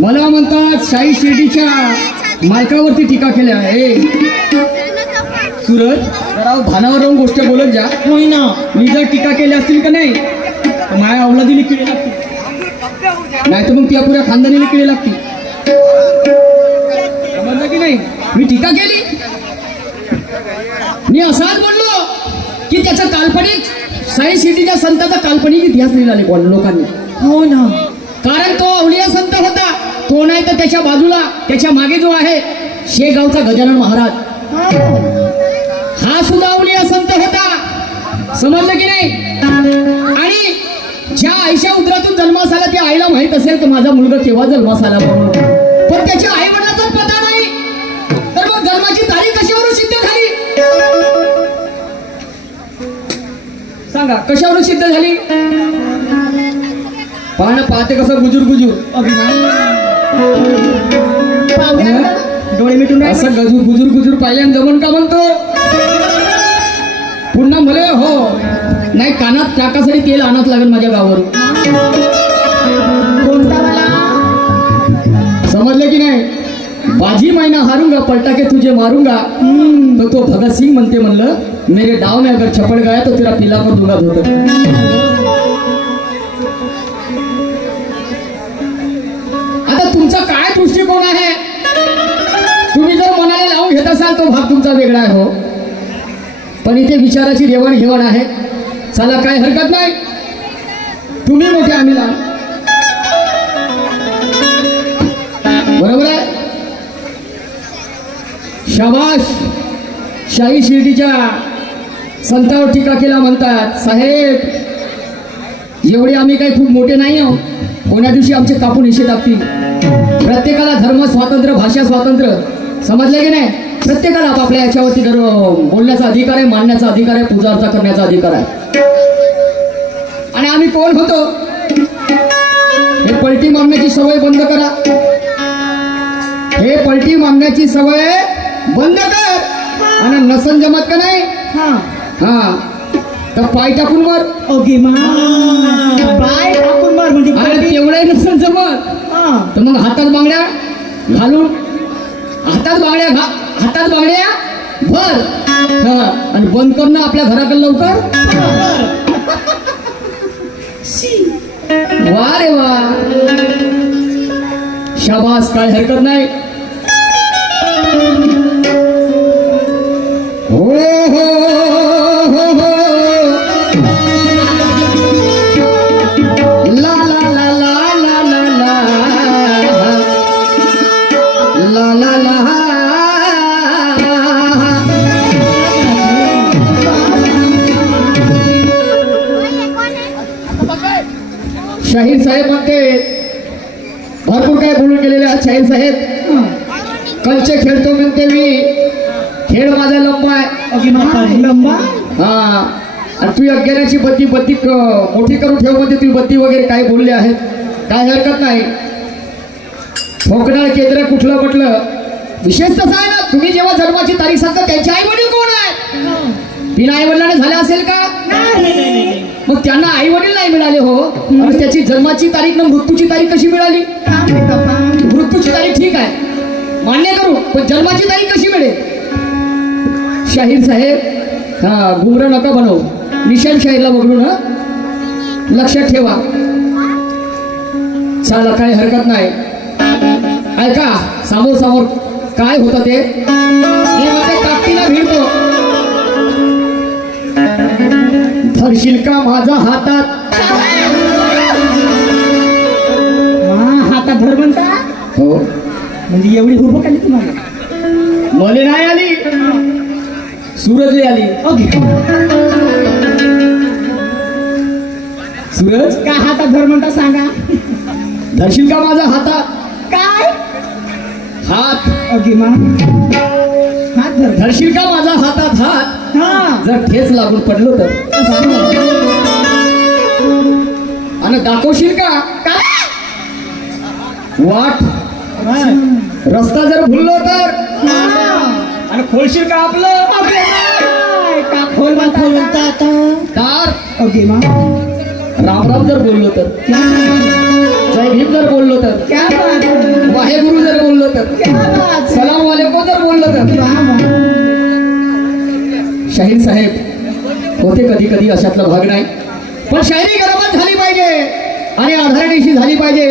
मला म्हणतात शाही शिर्डीच्या मालकावरती टीका केल्या आहे। सूरज जरा भानावर राहून गोष्ट बोलत जा। होय ना, मी जर टीका केली असतील का नाही तर माझ्या अवलादीने किडे लागतील, नाही तर मग त्या पुऱ्या खानदानीने किडे लागतील। समजलं की नाही? मी टीका केली, मी असाच बोललो की त्याचा काल्पनिक शाही शिर्डीच्या संताचा काल्पनिक इतिहास लिहिला कोण लोकांनी। हो ना, कारण तो अवलिया संत होता, तो नाही तर त्याच्या बाजूला त्याच्या मागे जो आहे शेगावचा गजानन महाराज, हा सुद्धा अवलिया संत होता। समजलं की नाही? आणि ज्या आईच्या उदरातून जन्मास आला त्या आईला माहित असेल तर माझा मुलगा केव्हा जन्मास आला, पण त्याच्या आई वडिलांचाच पता नाही, तर मग जन्माची तारीख कशावरून सिद्ध झाली सांगा? कशावरून सिद्ध झाली? पाहणं पाहते कसं गुजूर गुजूर डोळे मिटून असं गजूर गुजूर गुजूर पाहिल्यानं जमन का म्हणतो? पुन्हा म्हणे हो नाही, कानात टाकासाठी तेल आणत लागेल माझ्या गावावरून। कोणता मला समजलं की नाही? बाजी मैना हारूंगा पलटा के तुझे मारूंगा, तो भगत सिंग म्हणते म्हणलं मेरे डाव में अगर छपड़ गया तो तेरा पिला पर दूंगा धोतर। आता तुमचा काय दृष्टिकोन आहे? तुम्ही जर मनाला लावून घेत असाल तो भाग तुमचा वेगळा आहे, हो, पण इथे विचाराची देवाणघेवाण आहे। चला काय हरकत नाही, तुम्ही मोठे आम्ही लहान, बरोबर आहे? शाबाश, शाही शिर्डीच्या संतावर टीका केला म्हणतात। साहेब एवढे आम्ही काही खूप मोठे नाही आहोत, कोण्या दिवशी आमचे कापून हिशे टाकतील। प्रत्येकाला धर्म स्वातंत्र्य, भाषा स्वातंत्र्य, समजले की नाही? प्रत्येकाला आपापल्या याच्यावरती बोलण्याचा अधिकार आहे, मानण्याचा अधिकार आहे, पूजा अर्चा करण्याचा अधिकार आहे। आणि आम्ही कोण होतो? हे पलटी मारण्याची सवय बंद करा, हे पलटी मारण्याची सवय बंद कर। आणि नसन जमत का नाही हा तर पाय टाकून मार, पाय टाकून मार म्हणजे तेवढे नसन जमत तर मग हातात बांगड्या घालून, हातात बांगड्या भर आणि बंद करणं आपल्या घराकडे लवकर। वा रे वा, शाबास, काय हरकत नाही। हो हो हो हो, ला ला ला ला ला ला ला ला ला ला। शाहीर साहेब म्हणते भरपूर काय बोलून गेलेले आहेत शाहीर साहेब। कंचे खेळतो म्हणते मी, खेळ माझा लंबा आहे। लंबा हा, आणि तू अज्ञानाची बत्ती मोठी करून ठेव म्हणते, तू बत्ती वगैरे काय बोलले आहेत, काय हरकत नाही। ठोकणार केंद्र कुठलं म्हटलं विशेष तसा आहे ना, तुम्ही जेव्हा जन्माची तारीख सांगता त्यांचे आई वडील कोण आहेत? बिना आई वडिलांना झाले असेल का? मग त्यांना आई वडील नाही मिळाले हो, आणि त्याची जन्माची तारीख ना मृत्यूची तारीख कशी मिळाली? मृत्यूची तारीख ठीक आहे मान्य करू, पण जन्माची तारीख कशी मिळेल? शाहीर साहेब हा गुमरा नका बनवू, निशान शाहीरला बघून हा लक्षात ठेवा। चला काय हरकत नाही, ऐका समोर समोर काय होतं ते ताकदीला भिडतो। धरशील का माझा हातात, हातात धर म्हणता हो, म्हणजे एवढी हुबक आली तुम्हाला? मले नाही आली, सूरजले आली। सूरज का हातात धर म्हणता सांगा? धरशील का माझा हातात? काय हात? हात धरशील का माझा हातात? हात जर ठेच लागून पडलो तर, आणि दाखवशील का वाट? रस्ता जर भुललो तर, आणि खोलशील का आपलं का खोल म्हणतात दार? राम राम जर बोललो तर, जय भीम जर बोललो तर, क्या बात है, वाहेगुरु जर बोललो तर, क्या बात है, सलाम वालेकुम जर बोललो तर, वाह वाह. शाहीर साहेब होते कधी कधी अशातला भाग नाही, पण शायरी गरमच झाली पाहिजे आणि आधारदेशी झाली पाहिजे.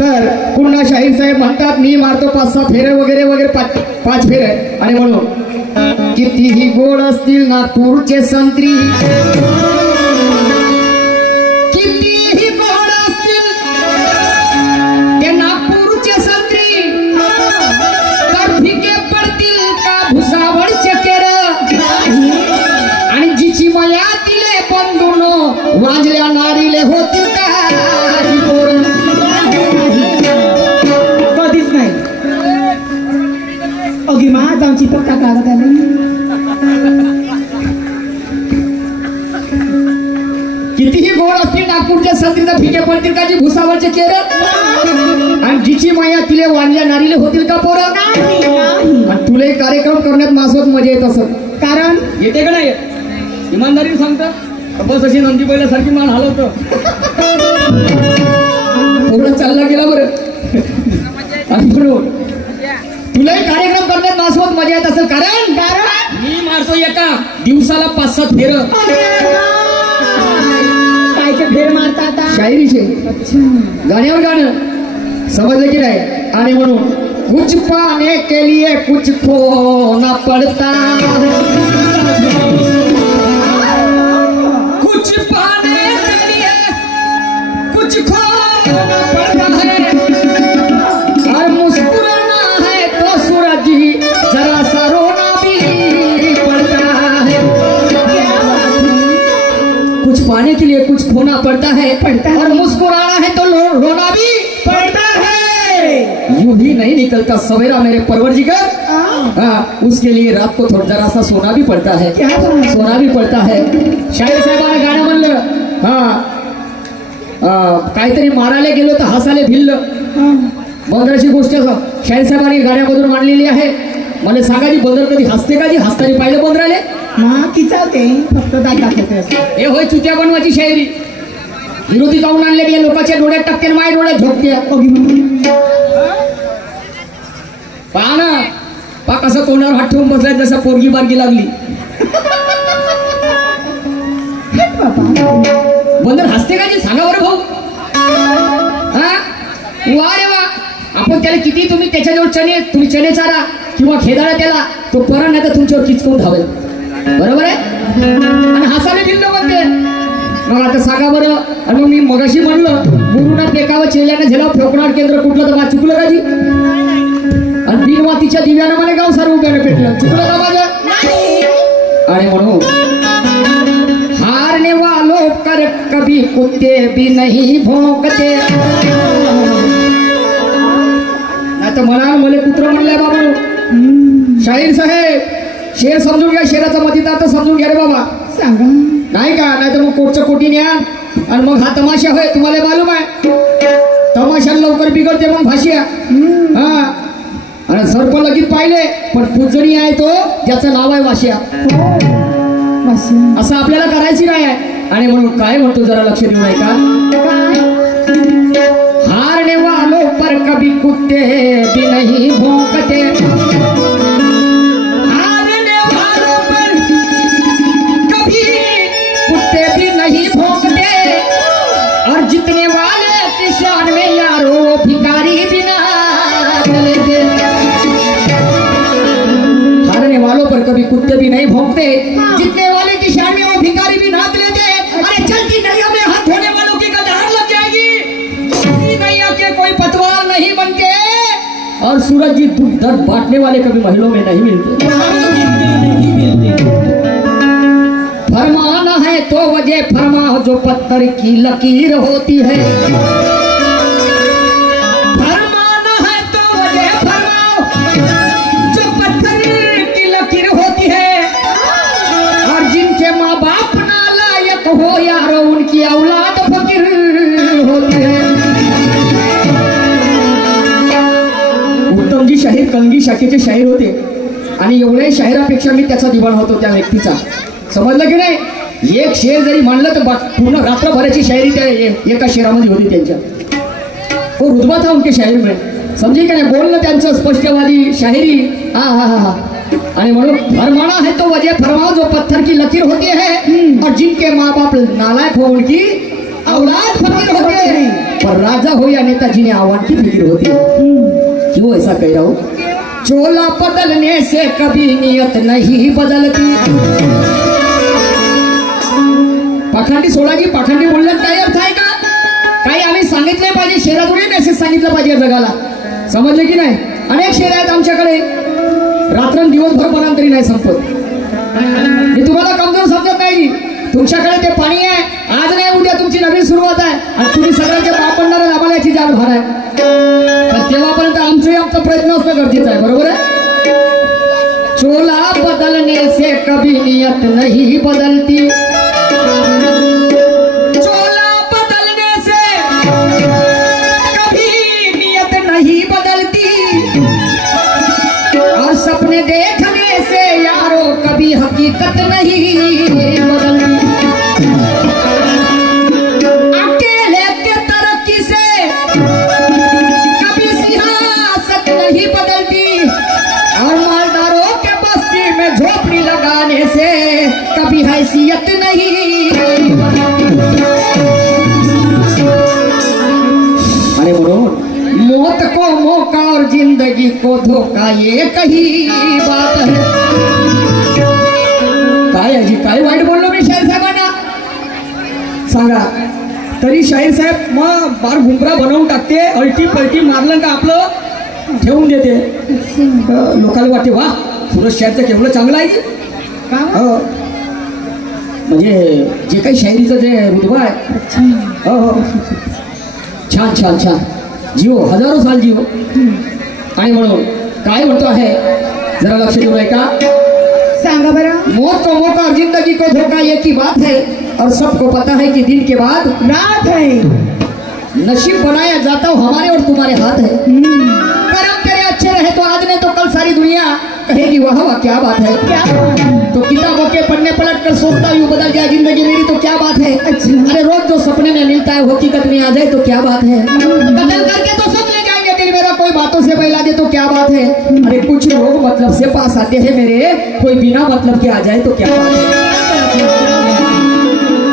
तर पुन्हा शाहीर साहेब म्हणतात मी मारतो 5-6 फेरे वगैरे वगैरे 5 फेरे. आणि म्हणून कितीही गोड असतील नागपूरचे संत्री, कितीही गोड असतील ते नागपूरचे संत्री, तर फिके पडतील का भुसावळचे केर, आणि जिची मया तिले बंधून वाजल्या नारीले होतील का कधीच नाही. ओगी माझ आमची पक्का काढत आहे. कितीही गोड असतील नागपूरच्या संत्रीला फिके पडतील का जी भुसावळचे केर, आणि जिची माया तिले वांजल्या नारीले होतील का पोरं. आणि तुले कार्यक्रम करण्यात माझ्यासोबत मजा येत असत, कारण येते का नाही इमानदारीने सांगता. बस अशी नंदी पहिल्यासारखी मान हलवतो पूर्ण चालला गेला बरं. आणि म्हणून तुलाही कार्यक्रम करण्यात माझ्यासोबत मजा येत असेल, कारण मी मारतो एका दिवसाला 5-7 फेर. कायचे फेर मारता आता, शायरीचे गाण्यावर गाणं, समजलं की नाही. आणि म्हणून कुछ पाने के लिए कुछ खोना पड़ता, कुछ पाने के लिए कुछ खोना पड़ता है, और मुस्कुराना है तो सूरज ही जरा सा रोना भी पड़ता है. कुछ पाने के लिए कुछ खोना पड़ता है, और मुस्कुराना है तो रोना भी पड़ता है. यूं ही नहीं निकलता सवेरा मेरे परवरदिगार, हाँ उसके लिए रात को थोड़ा जरा सा सोना भी पड़ता है, सोना भी पड़ता है. शाहीर साहेबांना गाणं म्हणलं, काहीतरी मारायला गेलो तर हसायला भिल्लं. बंदराची गोष्ट शाहीर साहेबांनी गाण्यामधून मांडलेली आहे. मला सांगा जी बंदर कधी हसते का, जी हसताना पाहिलं बंदराले किचावते फक्त दाखवते. हे होय चुत्या बनवायची शायरी. विरोधी काऊन आणले की लोकांच्या डोळ्यात टाकते, माझ्या डोळ्यात झोपते. पहा ना, पहा कसं कोणावर हात ठेवून बसलाय जसं पोरगी बारगी लागली. बंदर हसते का जी सांगा बरं भाऊ. हा वा रे वा. आपण त्याला किती तुम्ही त्याच्याजवळ तुम्ही चणे चारा किंवा खेदाळा त्याला, तो परत नाही तर तुमच्यावर किचकून धावेल. बरोबर आहे. आणि हसाने भिल्ल म्हणते. मग आता सांगा बरं. आणि मग मी मगाशी म्हणलं गुरुना पेकावं चेल्याने झेला फेकणार केंद्र कुठलं, तर मला चुकलं का जी. आणि बिनवातीच्या दिव्यानं मला गाव सारं उभ्यानं पेटलं, चुकलं का माझं. आणि म्हणून हारने वालों कर कभी कुत्ते भी नहीं भोंकते. नाही तर म्हणा मला कुत्र म्हणलंय बाबा. शाहीर साहेब शेर समजून घ्या, शेराचा मतीदार समजून घ्या रे बाबा. सांगा नाही का, नाही तर मग कोटचं कोटी न्या. आणि मग हा तमाशा होय, तुम्हाला मालूम आहे तमाशा लवकर बिघडते मग भाषा. हा आणि सर्प लगीत पाहिले, पण पूजनी आहे तो ज्याचं नाव आहे वाशिया. असं आपल्याला करायची नाही आहे. आणि म्हणून काय म्हणतो जरा लक्ष देऊ नये का. हारने वालों पर कभी कुत्ते भी नहीं भौंकते, हारने वालों पर कभी कुत्ते भी नहीं भौंकते, और जितने वाले की शान में यारो भिखारी भी ना चलेते. हारने वालों पर कभी कुत्ते भी नहीं भौंकते, जितने वाले की शान में वो भिखारी भी नाच लेते. अरे चलती नैया में हाथ धोने वालों की कतार लग जाएगी, नैया के कोई पतवार नहीं बनते, और सूरज जी दुख दर्द बांटने वाले कभी महलों में नहीं मिलते. फरमाना है तो वजह फरमाओ जो पत्थर की लकीर होती है, फरमाना है तो वजह फरमाओ जो पत्थर की लकीर होती है, और जिनके माँ बाप नालायक हो यारो उनकी औलाद फकीर होती है. उत्तमजी शाहीर कलगी शाखेचे शाहीर होते, आणि एवढ्याही शाहिरापेक्षा मी त्याचा दिवाण होतो त्या व्यक्तीचा. समजलं की नाही. एक शेर जरी म्हणलं तर पूर्ण रात्रभराची शायरी त्या एका शेरामध्ये होती त्यांच्या. वो रुतबा था उनके शायर में, समझे क्या नहीं, बोलना त्यांचं स्पष्टवादी शायरी, हाँ हाँ हाँ। अरे म्हणून फरमाना है तो वजह फरमाओ जो पत्थर की लकीर होती है, और जिनके माँ बाप नालायक हो उनकी औलाद फकीर होती है, पर राजा हो या नेता जिन्हें आह्वान की फिक्र होती है। क्यों ऐसा कह रहा हूँ? चोला बदलने से कभी नियत नहीं बदलती। पाखंडी सोडा की पाखंडी बोलण्यात काही अर्थ आहे का? काही आम्ही सांगितले पाहिजे, शेरातून मेसेज सांगितलं पाहिजे जगाला, समजले की नाही? अनेक शेर आहेत आमच्याकडे, रात्रन दिवसभर म्हणून तरी नाही संपत। मी तुम्हाला कमजोर समजत नाही, तुमच्याकडे ते पाणी आहे, आज नाही उद्या तुमची नवीन सुरुवात आहे, आणि तुम्ही सगळ्यांचे बाप बनणार आम्हाला याची जाण भार आहे, पण तेव्हापर्यंत आमचा प्रयत्न असणं गरजेचं आहे, बरोबर आहे? चोला बदलने से कभी नियत नहीं बदलती, चोला बदलने से कभी नियत नहीं बदलती, और सपने देखने से यारो कभी हकीकत नहीं बदलती। अकेले के तरक्की से कभी सियासत नहीं बदलती, और मालदारों के बस्ती में झोपड़ी लगाने से कभी हैसियत नहीं बदलती। अरे बोलो, मौत को मौका और जिंदगी को धोखा, ये कही बात है। काय अजी काय वाईट बोललो मी शाहीर साहेबांना सांगा, तरी शाहीर साहेब मग बार घुमरा बनवून टाकते, अल्टी पलटी मारलं का आपलं ठेवून देते, लोकांना वाटते वा सुरज शाहीरचं केवढं चांगलं आहे की, हो म्हणजे जे काही शायरीचं जे रुतबा आहे, हो हो छान छान छान, जिओ हजारो साल जिओ। आणि म्हणून काय म्हणतो आहे जरा लक्ष देऊ का? सांगा बरं। मौत को मौका और जिंदगी को धोखा, एक ही बात है, और सबको पता है कि दिन के बाद रात है, नसीब बनाया जाता हो हमारे और तुम्हारे हाथ है। कर्म तेरे अच्छे रहे तो आज नहीं तो कल सारी दुनिया कहेगी वाह वाह क्या बात है, क्या? तो किताबों के पन्ने पलट कर सोचता यूं बदल जाए जिंदगी मेरी तो क्या बात है। अच्छा। अरे रोज जो सपने में मिलता है हकीकत में आ जाए तो क्या बात है, कत्ल करके तो सब ले जाएंगे दिल मेरा, कोई बातों से बहला दे तो क्या बात है। अरे कुछ लोग मतलब से पास आते हैं मेरे, कोई बिना मतलब के आ जाए तो क्या बात है।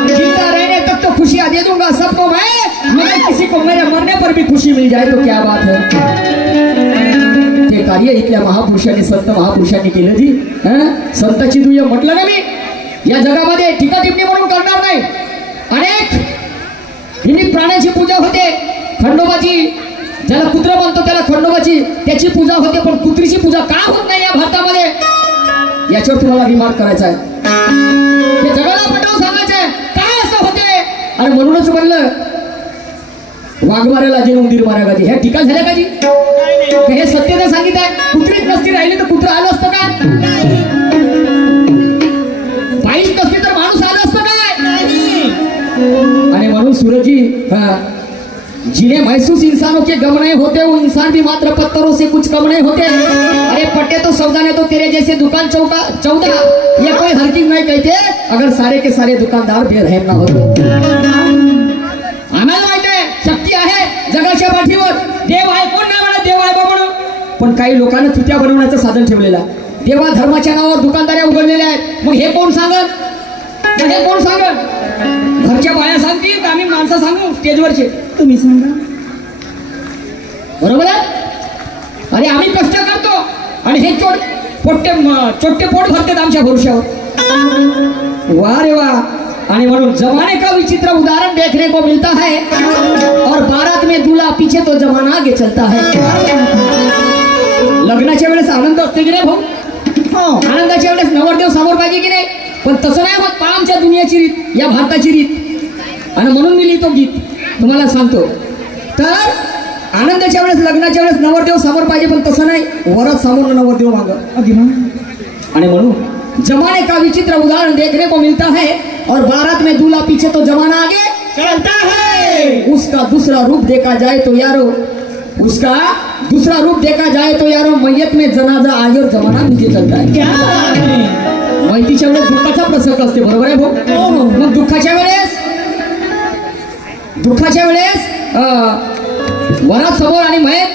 जिंदा रहने तक तो खुशियां दे दूंगा सबको मैं, मगर किसी को मेरे मरने पर भी खुशी मिल जाए तो क्या बात है। ते कार्य इथल्या महापुरुषांनी संत महापुरुषांनी केलं जी, संताची दुय्या म्हटलं ना मी, या जगामध्ये टीका टिप्पणी म्हणून करणार नाही। अनेक हिंदी प्राण्यांची पूजा होते, खंडोबाची, ज्याला कुत्र म्हणतो त्याला खंडोबाची त्याची पूजा होते, पण कुत्रीची पूजा का होत नाही या भारतामध्ये, याच्यावर तुम्हाला रिमार्क करायचा आहे, हे जगाला पटवून सांगायचं आहे काय असं होते। आणि म्हणूनच म्हणलं वाघ मारायला जे उंदीर मारा गाजी, ह्या टीका झाल्या का जी? हे सत्य सांगित आहे, कुत्रीच नसती राहिली तर कुत्र आलं असतं काय? बाईच नसती तर माणूस आलं असतं काय? आणि म्हणून सूरजी जिन्हें महसूस इंसानों के गम नहीं होते वो इंसान भी मात्र पत्थरों से कुछ कम नहीं होते। अरे पट्टे तो सौदाने तो तेरे जैसे दुकान 14 ये कोई हरगिज नहीं कहते अगर सारे के सारे दुकानदार बेरहम ना होते। आम्हाला माहित आहे शक्ती आहे जगाच्या पाठीवर, देव आहे, कोण नाही म्हणत देव आहे बा म्हणून, पण काही लोकांना चुत्या बनवण्याचं साधन ठेवलेलं आहे, देवा धर्माच्या नावावर दुकानदाऱ्या उघडलेल्या आहेत। मग हे कोण सांगत, हे कोण सांगत? घरच्या बाया सांगतील का आम्ही माणसं सांगू स्टेजवरचे? तुम्ही सांगा, बरोबर आहे? अरे आम्ही कष्ट करतो आणि हे चोट्टे पोट भरतात आमच्या भरोश्यावर, वाह रे वाह। आणि म्हणून जमाने का विचित्र उदाहरण देखने को मिलता है, और बारात में दूल्हा पीछे तो जमाना आगे चलता है। लग्नाच्या वेळेस आनंद असते की नाही भाऊ? हो, आनंदाच्या वेळेस नवरदेव समोर पाहिजे की नाही? पण तसं नाही होत आमच्या दुनियाची रीत, या भारताची रीत। आणि म्हणून मी लिहितो गीत तुम्हाला सांगतो, तर आनंदाच्या वेळेस लग्नाच्या वेळेस नवरदेव समोर पाहिजे, पण तसं नाही, वरात समोर नवरदेव माग। आणि म्हणून जमाने का विचित्र उदाहरण देखने को मिलता है, और बारात में दूल्हा पीछे तो जमाना आगे चलता है। उसका दूसरा रूप देखा जाए तो यारो, उसका दूसरा रूप देखा जाए तो यारो मैयत में जनाजा आगे और जमाना पीछे चलता है। क्या माहितीच्या वेळेस दुःखाचा प्रसंग असते, बरोबर आहे भाऊ? मग दुःखाच्या वेळेस वरात समोर आणि मयत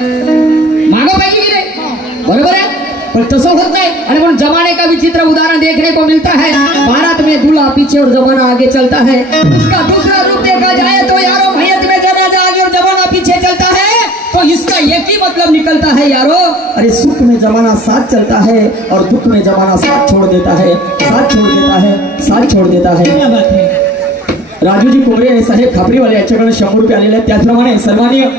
मागं पाहिजे की नाही, बरोबर आहे. पर तसं होत नहीं. अरे म्हणून जमाने का विचित्र उदाहरण देखने को मिलता है. बारात में दूल्हा पीछे और जमाना आगे चलता है. उसका दूसरा रूप देखा जाए तो यारो मैयत में जनाजा आगे और जमाना पीछे चलता है. तो इसका एक ही मतलब निकलता है यारो, अरे सुख में जमाना साथ चलता है और दुख में जमाना साथ छोड़ देता है, साथ छोड़ देता है, साथ छोड़ देता है. क्या बात है. राजूजी कोमरे साहेब खापरीवाले याच्याकडे 100 रुपये आलेले आहेत. त्याचप्रमाणे सन्माननीय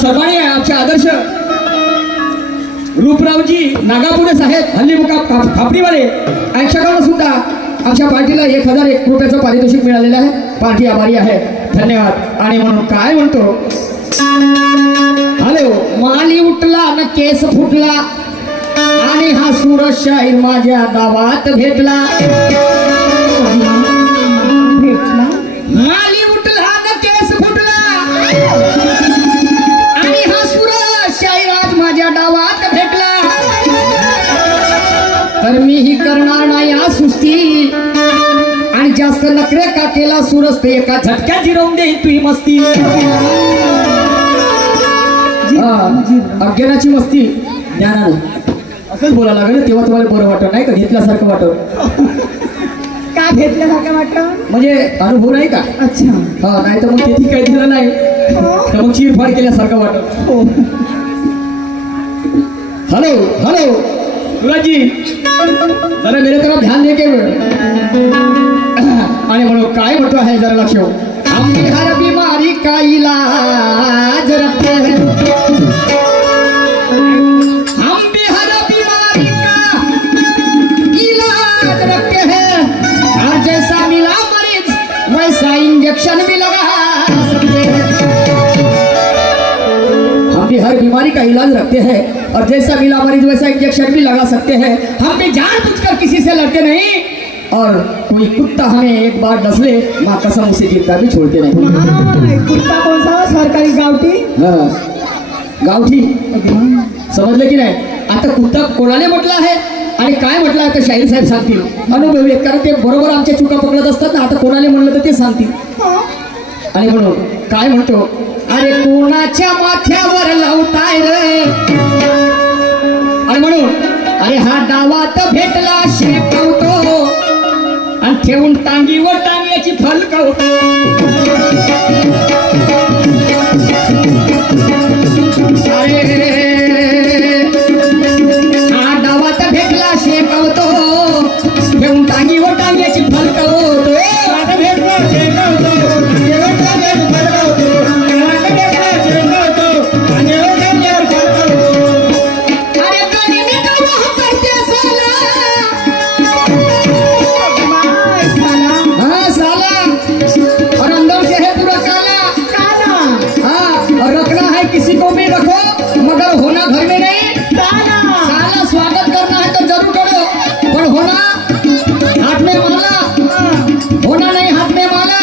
सन्माननीय आमचे आदर्श रूपरावजी नागापुरे साहेब हल्ली मुकाम खापरीवाले यांच्याकडून सुद्धा आमच्या पार्टीला 1001 रुपयाचं पारितोषिक मिळालेलं आहे. पार्टी आभारी आहे. धन्यवाद. आणि म्हणून काय म्हणतो, हॅलो माली उठला न केस फुटला आणि हा सूरज शाहीर माझ्या गावात भेटला. माली उठला न केस फुटला आणि हा सूरज शाहीर आज माझ्या गावात भेटला. तर मीही करणार नाही हा सुस्ती आणि जास्त नखरे का केला सूरज ते एका झटक्यात जिरवून देईन तुही मस्ती. अज्ञानाची मस्ती ज्ञानाला असंच बोलायला लागलं तेव्हा तुम्हाला बरं वाटत नाही का, घेतल्यासारखं वाटत. का घेतल्यासारखं वाटत म्हणजे अनुभव नाही का. अच्छा. हा नाही तर मग तेथी काही दिलं नाही तर मग चिरफाड केल्यासारखं वाटत. हॅलो हॅलो सूरज जी जरा मेरे तरफ ध्यान दे के आणि म्हणून काय म्हणतो आहे जरा लक्ष. हम हर बीमारी का इलाज रखते हैं, हम भी हर बीमारी का इलाज रखते हैं और जैसा मिला मरीज वैसा इंजेक्शन भी लगा सकते हैं. हम भी हर बीमारी का इलाज रखते हैं और जैसा मिला मरीज वैसा इंजेक्शन भी लगा सकते हैं. हम भी जानबूझकर किसी से लड़ते नहीं और कोई कुत्ता हमें एक बार डस ले माँ कसम उसे जिंदा भी छोड़ते नहीं. कुत्ता कौन सा सरकारी गावठी. गावठी समजले की नाही. आता कुत्ता कोणाने म्हटला आहे आणि काय म्हटलं आहे तर शाहीर साहेब सांगतील. अनुभवी आहेत कारण ते बरोबर आमच्या चुका पकडत असतात ना. आता कोणाने म्हणलं तर ते सांगतील. आणि म्हणून काय म्हणतो, अरे कोणाच्या माथ्यावर लावताय रे. आणि म्हणून अरे हा डावात भेटला शेकवतो आणि ठेवून टांगी व टांग्याची फलकवतो. अरे हा डावात भेटला शेकवतो ठेवून टांगी व टांग्याची फलकवतो. भेटला शेकवतो किसी को भी रखो मगर होना घर में नहीं. साला स्वागत करना है तो जरूर करो पर होना हाथ में माला, होना नहीं हाथ में माला.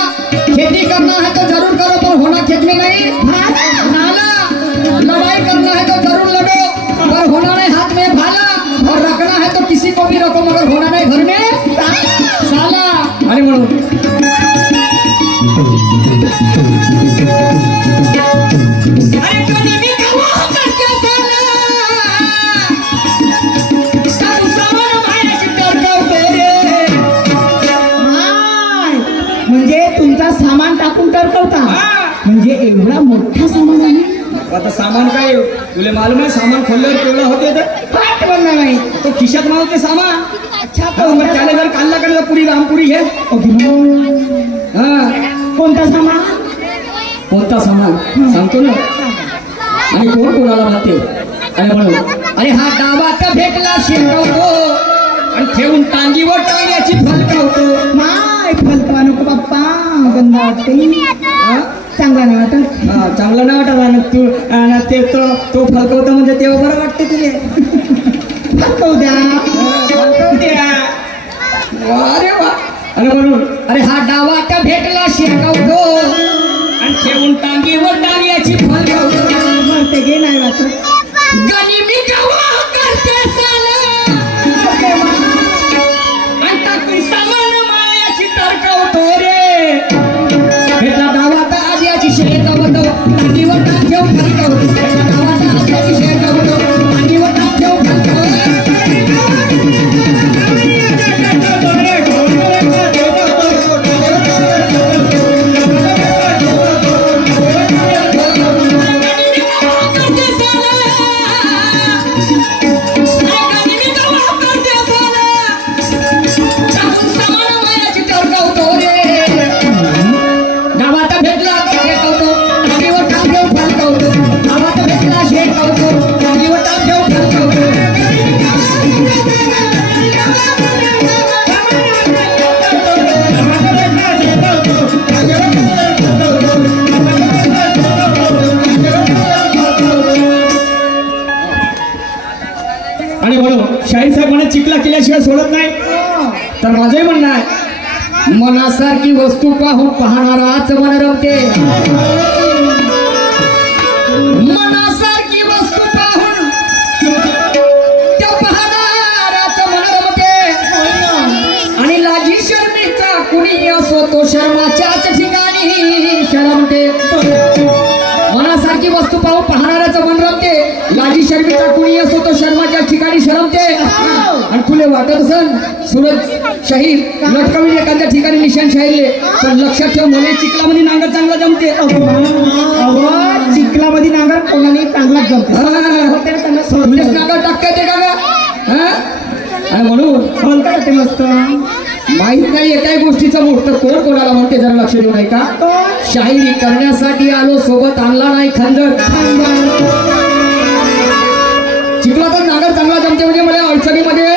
खेती करना है तो जरूर करो पर होना खेत में नहीं. नाला लड़ाई करना है तो जरूर लड़ो पर होना नहीं हाथ में भाला. और रखना है तो किसी को भी रखो मगर होना नहीं घर में साला. अरे म्हणून सामान टाकून टरकवता म्हणजे एवढा मोठा सामान आहे. आता सामान काय तुला मालूम आहे सामान खोलल्यावर केवढं होते तर फाट बनणार नाही तो खिशात मावते सामान. अच्छा मग त्याला जर काढला का पुरी रामपुरी घे. कोणता सामान. कोणता सामान सांगतो ना. आणि कोण कोणाला म्हणते. आणि म्हणून अरे हा डावात भेटला शेकवतो आणि ठेवून टांगी व टांग्याची फलकवतो. माय फलकवा नको बाप्पा गंदा वाटते. चांगला नाही वाटत. चांगला नाही वाटत आणि तू ते तो फलकवतो म्हणजे तेव्हा बरं वाटते तुले. फलकवू द्या अरे वा. अरे म्हणून अरे हा डावात भेटला शेकवतो आणि ठेवून टांगी व टांग्याची फलकवतो. म्हणते गे नाही वाटत. गनिमी गवा करते साला आणि म्हणून शाहीर साहेब म्हणत चिखला केल्याशिवाय सोडत नाही. तर माझंही म्हणणं आहे, मनासारखी वस्तू पाहून पाहणाराच मन रमते. मनासारखी वस्तू पाहून त्या पाहणाराच मन रमते. आणि लाजी शर्मेचा कुणी असो तो शर्माच्याच ठिकाणी शरमते. मनासारखी वस्तू पाहून पाहणाऱ्याचं मन रमते. लाजी शर्मेचा कुणी असो तो शर्माच्या ठिकाणी शरमते. आणि तुले वाटत असन सूरज शाहीर लटकवी एखाद्या ठिकाणी निशाण शाहीरले, पण लक्षात ठेव मला चिखलामध्ये नांगर चांगला जमते. चिखलामध्ये नांगर कोणाने चांगला जमते. तुलेच नांगर टाकता येते का? आणि म्हणून म्हणता ते मस्त माहित नाही एकाही गोष्टीचं मोठं कोण कोणाला म्हणते, जरा लक्ष देऊ नये का? शाहिरी करण्यासाठी आलो, सोबत आणला नाही खंजर. चिखलातच नांगर चांगला जमते म्हणजे मला अडचणीमध्ये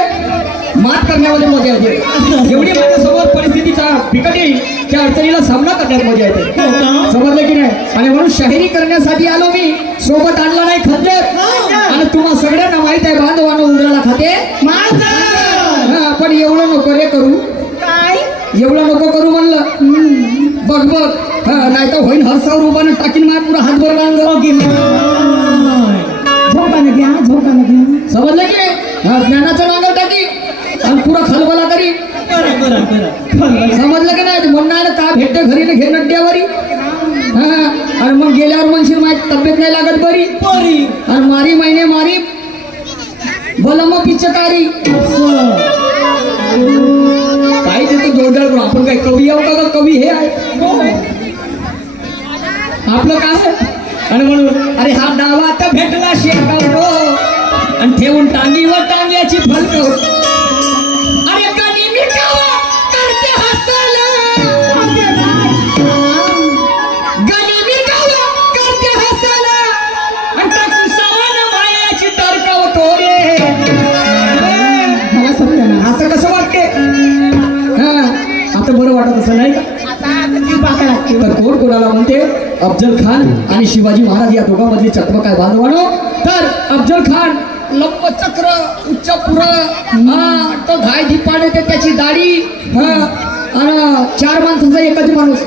मात करण्यामध्ये मजा येते. एवढी माझ्यासोबत परिस्थितीचा बिकट येईल त्या अडचणीला सामना करण्यात मजा येते. समजलं की नाही? आणि म्हणून शाहिरी करण्यासाठी आलो मी, सोबत आणला नाही खंजर. आणि तुम्हा सगळ्यांना माहित आहे बांधवानं उंदराला खाते. पण एवढं नको रे करू, एवढं नको करू म्हणलं. बघ बघ नाही तर होईल हरसावर उभानं टाकीन माझ्या पुरा हातभर झोपानं घ्या झोपानं घ्या. समजलं की नाही? ज्ञानाचं नांगर टाकी आणि पुरा खलबला करी. समजलं की नाही? म्हणणार का भेटते घरी घे नड्यावरी. आणि मग गेल्यावर म्हणशील माझी तब्येत नाही लागत बरी. आणि मारी महिने मारी बलम पिचकारी काय देतो जोरदार. आपण काय कवी आहो का? कवी हे आहे आपलं काय. आणि म्हणून अरे हा डावा तर भेटला शेकावतो आणि ठेवून टांगीवर टांग्याची फलक. अरे कधी मी करते हसायला, गणी मी करते हसायला आणि टाकून समान मायाची टरकावतो रे. असं कसं वाटते? आता बरं वाटत असं नाही का? तर कोण कोणाला म्हणते? अफजल खान आणि शिवाजी महाराज या दोघांमधली चकमक काय बांधवानो. तर अफजल खान लंब चक्र उच्चपुर तो धाय धिपाड येते त्याची दाढी आणि 4 माणसाचा एकच माणूस.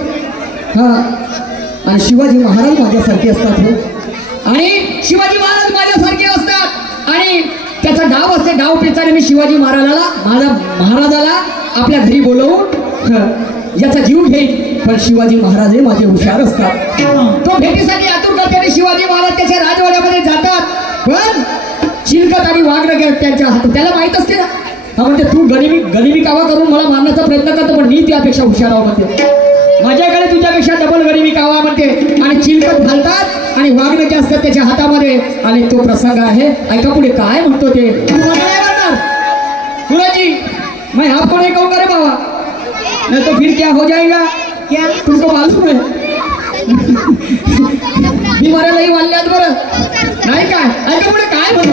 आणि शिवाजी महाराज माझ्यासारखे असतात हो. आणि शिवाजी महाराज माझ्यासारखे असतात. आणि त्याचा डाव असते. डाव पेचाने मी शिवाजी महाराजाला आपल्या घरी बोलवून याचा जीव घेईन. पण शिवाजी महाराज हे माझे हुशार असतात. तो भेटीसाठी आतुर करते आणि शिवाजी महाराज त्याच्या राजवाड्यामध्ये जातात. पण चिलकत आणि वाघ त्यांच्या हातात. त्याला माहित असते ना. म्हणजे तू गनिमी कावा करून मला मारण्याचा प्रयत्न करतो, पण मी त्यापेक्षा हुशार आहो म्हणते. माझ्याकडे तुझ्यापेक्षा डबल गनिमी कावा म्हणते. आणि चिलकत घालतात आणि वाघ जे असतात त्याच्या हातामध्ये. आणि तो प्रसंग आहे ऐका पुढे काय म्हणतो ते. तुम्हाला काय करणार सूरजी? मैं आपको नहीं कहूँगा रे बाबा, नहीं तो फिर क्या हो जाएगा? क्या तुमको मालूम है? मी मरायला ही वाल्यात बरं नाही काय. ऐका पुढे काय म्हणतो.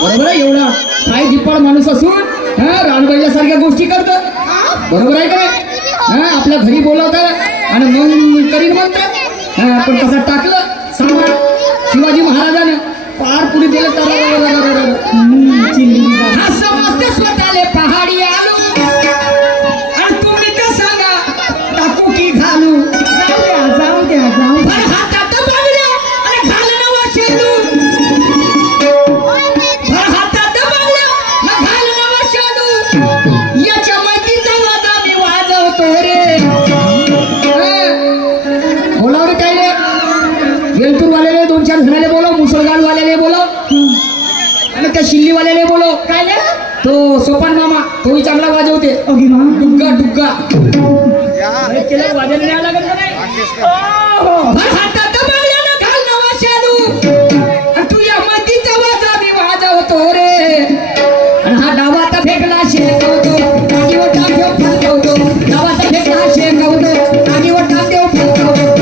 बरोबर आहे. एवढा काय दिप्पाळ माणूस असून रानबैल्या सारख्या गोष्टी करतात. बरोबर आहे का? आपल्या घरी बोलवतात आणि मग करीन म्हणतात. पण कसं टाकलं सांगा शिवाजी महाराजाने पार पुढे दिलं तर समजते स्वतःले पहाडी आलू आणि तुम्ही तर सांगा टाकू की घालू. जाऊ द्या हातात बांगड्या आणि घालणं वाशेलू. हातात बांगड्या मग घालणं वाशेलू. याच्या माहितीचा वाजा मी वाजवतो रे. बोलाव रे काय रे. वेलतूर वालेले 2-4 जणाले बोलाव. मुसळगाव वालेले बोलाव. आणि त्या शिल्लीवाल्याने बोलो काय ना तो सोपान मामा तोही चांगला वाजवते ओके मा डुग्गा डुग्गा केलं वाजन नाही लागत का नाही हातात दबावल्यानं घाल नवा शालू आणि तुझ्या मतीचा वाजा मी वाजवतो रे आणि हा डावाचा फेकला शेकवतो टाकीवर टाकेव फलकवतो डावाचा फेकला शेकवतो टाकीवर टाकेव फलकवतो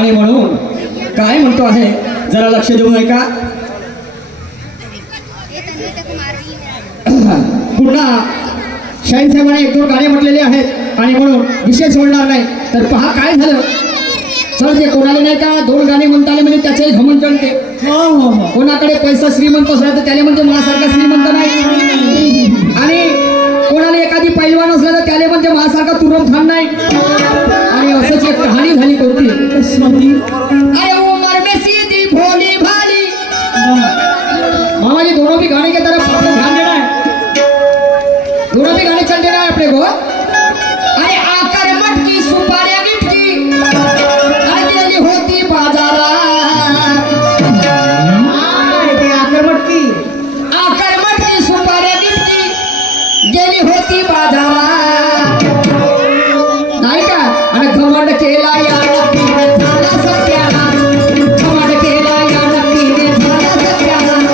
आणि म्हणून काय म्हणतो आहे जरा लक्ष देऊ नये का पुन्हा शाहीन साहेबांनी एक दोन गाणे म्हटलेले आहेत आणि म्हणून विषय सोडणार नाही तर पहा काय झालं चल ते कोणाला नाही का दोन गाणे म्हणता आले म्हणजे त्याचेही घमंड चढते कोणाकडे पैसा श्रीमंत असला तर त्याला म्हणते माझ्यासारखा श्रीमंत नाही आणि कोणाला एखादी पैलवान असला तर त्याला म्हणते माझ्यासारखा तुरम खान नाही आणि असंच एक कहाणी झाली कोणती अरे उमर में सीधी भोली भाली मामाजी दोनों भी गाने की तरफ आपको ध्यान देना है दोनों भी गाने चल देना है अपने को अरे आकर मटकी सुपारी गिटकी अकेली होती बाजारात आकर मटकी सुपारी गिटकी गेली होती बाजारात नाही का आणि घमंड केला या नक्कीने झाला सत्यानाश घमंड केला या नक्कीने झाला सत्यानाश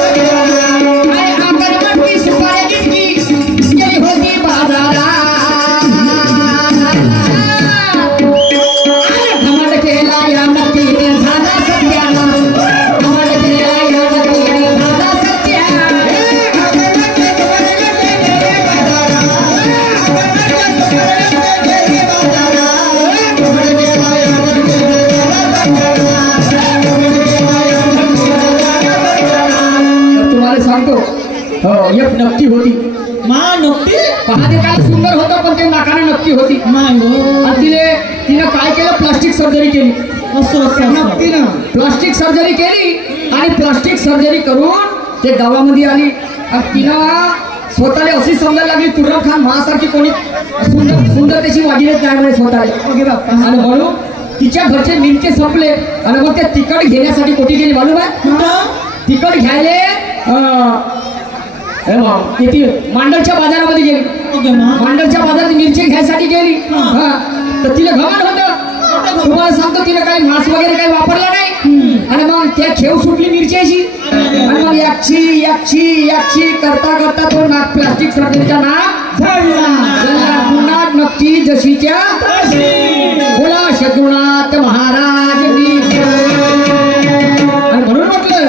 अरे आकर मटकी सुपारी गिटकी गेली होती बाजारात घमंड केला या नक्कीने झाला सत्यानाश घमंड केला या नक्कीने झाला तुम्हाला सांगतो हो एक नक्की होती पहा ते काय सुंदर होतं पण ते नाकाने नक्की होती आणि तिने काय केलं प्लास्टिक सर्जरी केली प्लास्टिक सर्जरी केली आणि प्लास्टिक सर्जरी करून ते गावामध्ये आली आणि तिनं स्वतःला अशी समजायला लागली तुर्रम खान महासारखी कोणी सुंदर त्याची वागिलेच नाही म्हणे स्वतःला आणि म्हणून तिच्या घरचे मिनके संपले आणि मग ते तिकट घेण्यासाठी कोठी गेली मालूम आहे तिकट घ्यायले किती मांडरच्या बाजारामध्ये गेली मांडरच्या बाजारात मिरची घ्यायसाठी गेली तर तिला घमंड होतं तुम्हाला सांगतो तिने काही मांस वगैरे काही वापरला नाही आणि मग त्या खेव सुटली मिरच्याची आणि मग याची करता करता तो नाक प्लास्टिक सर्जरीचा नाक झाला पुन्हा नक्की जशीच्या बोला शकुनाथ महाराज आणि म्हणून म्हटलं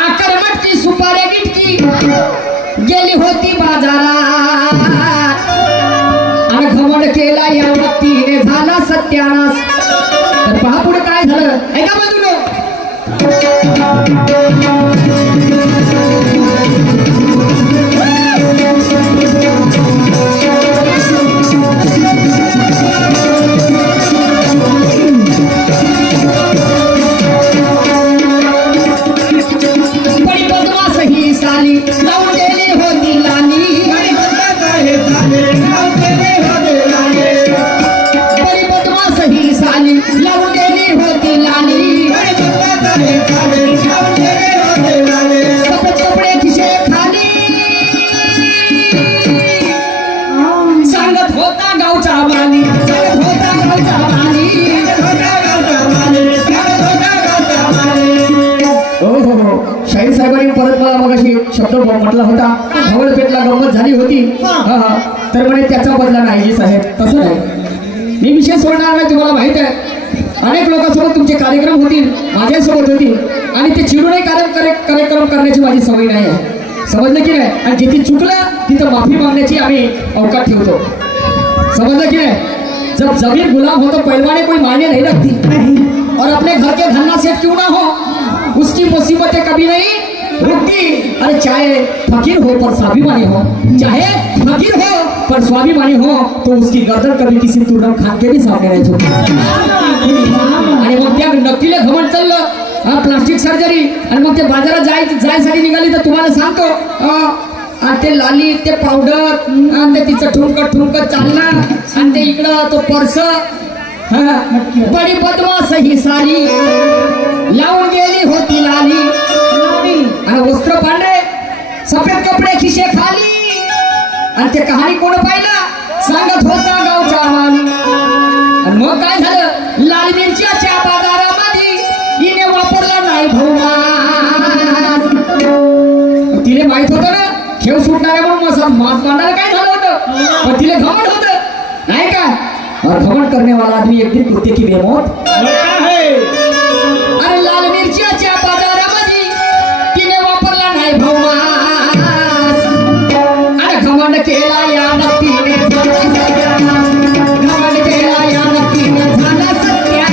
आकर मटकी सुपारी गिटकी गेली होती बाजारात आणि घमंड केला या व्यक्तीने झाला सत्यानाश तर पहा पुढे काय झालं ऐका बाजूला बडी बदमाश ही साली लावून गेली होती लाली बडी बदमाश ही साली लावून गेली होती लाली सफेद कपडे खिशे खाली सांगत होता गावचा माली सांगत होता गावचा माली हो शाहीर साहेबांनी परत मला मग अशी शब्द म्हटला होता घवळ पेटला गंमत झाली होती तर म्हणे त्याचा बदला नाही जी साहेब, तसं नाही. मी विषय सोडणार नाही, तुम्हाला माहित आहे अनेक लोकांसोबत तुमचे कार्यक्रम होतील, माझ्यासोबत होतील, आणि ते चिडूनही कार्यक्रम करण्याची माझी सवय नाही आहे, समजलं की नाही. आणि जिथे चुकलं तिथं माफी मागण्याची आम्ही अवकाश ठेवतो, समजलं की नाही. जब जमीन गुलाम हो तो पहलवाने कोई मायने नहीं रखती, और अपने घर के धन्ना सेठ क्यों ना हो उसकी मुसीबतें कभी नहीं रुकती. अरे चाहे फकीर हो पर स्वाभिमानी हो, चाहे फकीर हो पर स्वाभिमानी हो, तो उसकी गर्दन कभी किसी तुरम खान के भी सामने नहीं झुकती. आणि मग त्या नक्कीला घमंड चाललं, प्लास्टिक सर्जरी, आणि मग ते बाजारात जायसाठी निघाली. तर तुम्हाला सांगतो ते लाली, ते पावडर, आणि ते तिचं ठुमकत चालणं, आणि ते इकडं तो पर्स, बडी बदमाश ही साली लावून गेली होती लाली, आणि वस्त्र पांढरे, सफेद कपडे खिशे खाली, आणि ते कहाणी कोण पाहिलं सांगत होता गावच्या माली. आणि मग काय झालं, लाल मिरच्याच्या बाजारामध्ये हिने वापरला नाही भौमास. तिने माहित होतं ना खेळ सुटणाऱ्या म्हणून मास मारणारा काय झालं होतं, पण तिला घमंड होतं नाही का. और घमंड करने वाला आदमी एक दिन कुत्ते की बेमौत. अरे लाल मिरच्याच्या बाजारामध्ये तिने वापरला नाही भौमास, अरे घमंड केला या नक्कीने, घमंड केला या नक्कीने झाला सत्यानाश.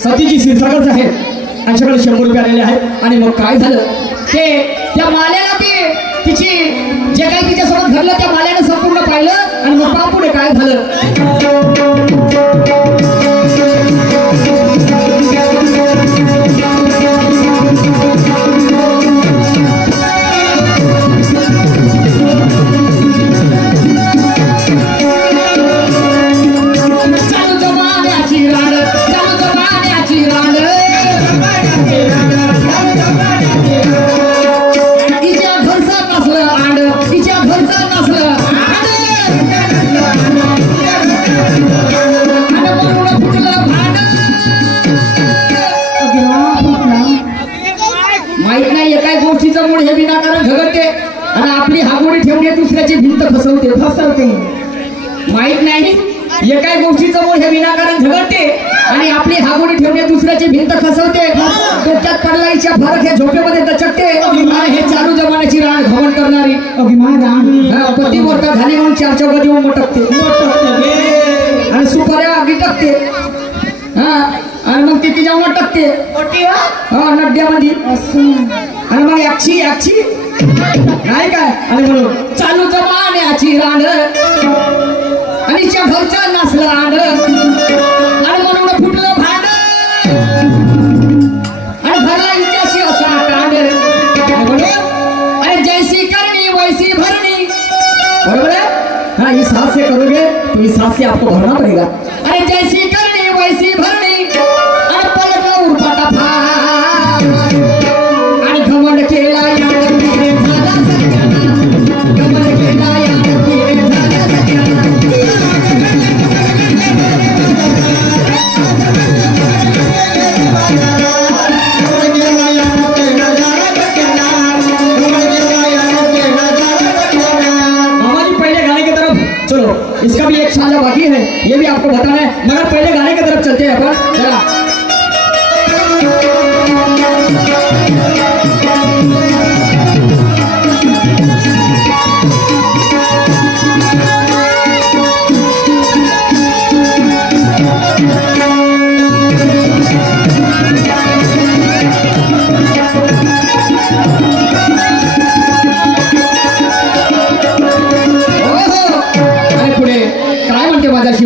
सतीची क्षीरसागर आहे, आमच्याकडे 100 रुपये आलेले आहेत. आणि मग काय झालं, ते त्या माल्याला ते तिची जे काही तिच्यासोबत घडलं त्या माल्यानं संपूर्ण पाहिलं. आणि मग पहा पुढे काय झालं. माहित नाही एकाही गोष्टीचं मूळ हे विनाकारण झगडते, आणि आपली हागोडी ठेवणे दुसऱ्याची भिंत फसवते. माहित नाही एकाही गोष्टीचं मूळ हे विनाकारण झगडते, आणि आपली हागोडी ठेवणे दुसऱ्याची भिंत फसवते. डोक्यात पडलाईच्या फरक हे झोपेमध्ये दचकते, आणि हे चालू जमान्याची राण घमंड करणारी पती मोठा झाली म्हणून 4 चौघात येऊन मोटकते, आणि सुपाऱ्या आगी टाकते. आणि मग ती तिच्यावर टाकते नड्यामध्ये, आणि मग याची नाही काय. आणि म्हणून चालू जमान्याची रांड, आणि तिच्या घरचा नाचला आंड, आणि म्हणून फुटलं भांड, आणि भरला हिच्याशी असा कांड. म्हणून अरे जैसी करणी वैसी भरणी, बरोबर है. हाँ, इस हाथ से करोगे तो इस हाथ से आपको भरना पड़ेगा. अरे जैसी करनी वैसी भरनी, अरे पलटला उरपाटा फार, आणि घमंड केला या नक्कीने झाला सत्यानाश, घमंड केला या नक्कीने झाला सत्यानाश. इसका भी एक साझा बाकी है, ये भी आपको बताना है, मगर पहले गाने की तरफ चलते हैं अपन जरा.